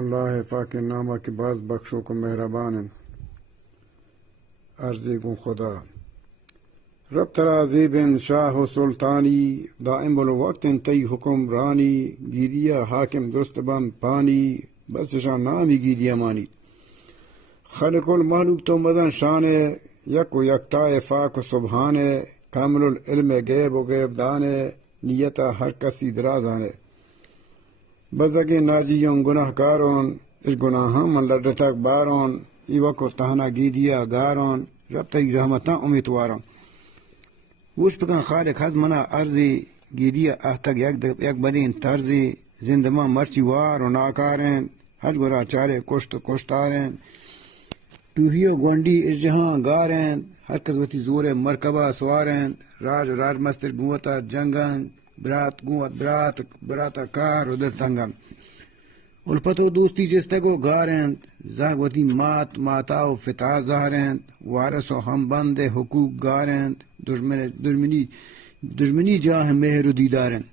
اللہ پاک نامہ کے بعض بخشوں کو مہربان عرضی گو خدا رب ترازی بن شاہ و سلطانی دائم الوقت تی حکمرانی گیریا حاکم درست بن پانی بس شاہ نام ہی گیریا مانی خلق المحلوق تو مدن شان یک و یکتا فاق و سبحان کامل العلم غیب و غیب دان نیتا ہر کسی درازانے بزگے ناجیوں گناہ کارون اس گناہاں من لڑتک بارون ایوہ کو تہنا گیدیا گارون رب تی رحمتاں امیدوارون وش پکن خالق حض منا عرضی گیدیا احتک یک بدین ترزی زندما مرچی وار و ناکارین حج گرا چارے کشت و کشتارین ٹوہیو گونڈی اس جہاں گارین ہر قدوتی زور مرکبہ سوارین راج و راج مستر گوتا جنگن برات گوت براتا کار و دل تنگن الفتو دوستی جستگو گارند زاگوتی ماتا و فتح زہرند وارث و ہم بند حقوق گارند دشمنی جاہ مہر و دیدارند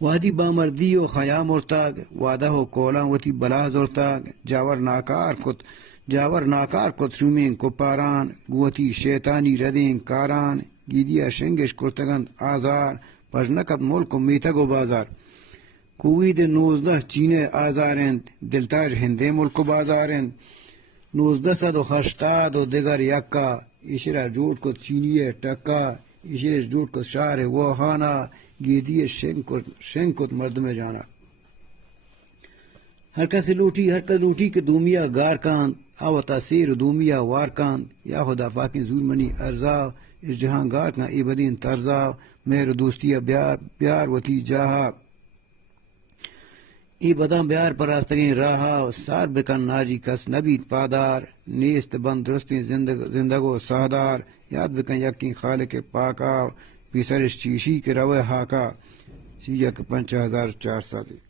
وادی بامردی و خیام ارتاگ وادہ و کولا وتی بلاز ارتاگ جاور ناکار کت شومین کپاران گوتی شیطانی ردین کاران گیدیا شنگش کرتگند آزار پجنکت ملک و میتگ و بازار کووید 19 چین آزارند دلتاج ہندے ملک و بازارند 1980 و دیگر یکا اشرا جوٹ کت چینی ٹکا اشرا جوٹ کت شہر ووہانا گیدی شنگ کت مردم جانا ہر کس لوٹی کے دومیا گار کاند او تاثیر دومیا وار کاند یا خدا پاکی زور منی ارزاو اس جہاں گار کا ای بدین ترزاو مہر دوستیا بیار وتی جاہا ای بداں بیار پر راستگین راہا سار بکن ناجی کس نبید پادار نیست بند درستی زندگو سہدار یاد بکن یقین خالق پاکا پیسرش چیشی کے روے ہاکا سی 50,400